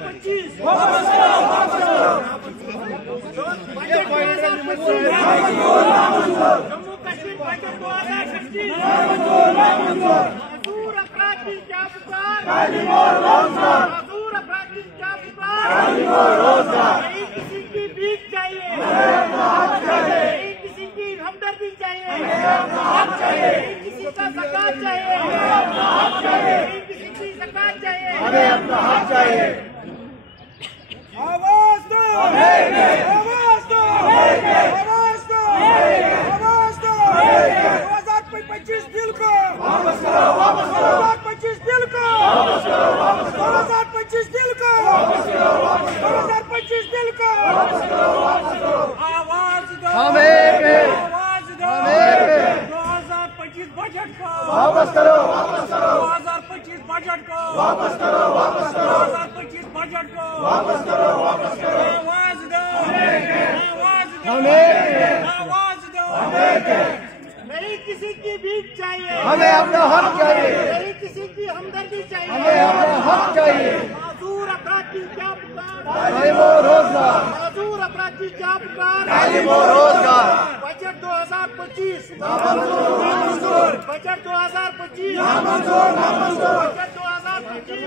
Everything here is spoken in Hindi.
2025 जम्मू कश्मीर बजट 2025 मजदूर अपराध की क्या पुकार, मजदूर अपराध की क्या पुकार, नहीं किसी की भीख चाहिए, नहीं किसी की हमदर्दी चाहिए, नहीं किसी का ज़कात चाहिए, नहीं किसी की ज़कात चाहिए, हमें अपना हक चाहिए। आवाज दो, आवाज दो, आवाज दो, आवाज दो। 2025 बिल को वापस करो, 2025 बिल को वापस करो, 2025 बिल को वापस करो, 2025 बिल को वापस करो। आवाज दो, आवाज दो, 2025 बजट को वापस करो, 2025 बजट को वापस करो, 2025 बजट को वापस करो। आवाज दो, आवाज दो। नहीं किसी की भीख चाहिए, हमें अपना हक चाहिए, नहीं किसी की हमदर्दी चाहिए, हमें अपना हक चाहिए। मजदूर अपराध की क्या पुकार, तालीम और रोजगार, मजदूर अपराध की क्या पुकार, तालीम और रोजगार। Budget 2025 budget 2025 budget 2025